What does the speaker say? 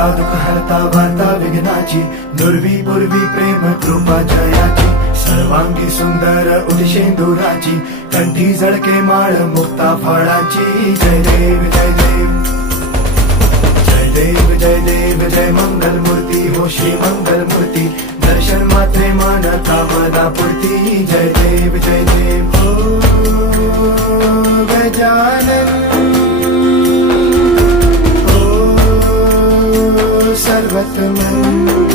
हरता दुःख हरता वार्ता विघ्नाची, नुरवी पूर्वी प्रेम कृपा जयाची, सर्वांगी सुंदर उदिशेंदुराची, कंठी झळके माळ मुक्ता फळाची. जय देव जय देव जय देव जय देव जय मंगल मूर्ती हो श्री मंगल मूर्ती, दर्शन मात्रे मन कामना पूर्ती. जय देव जय देव हो गजानन हो सर्वतमन.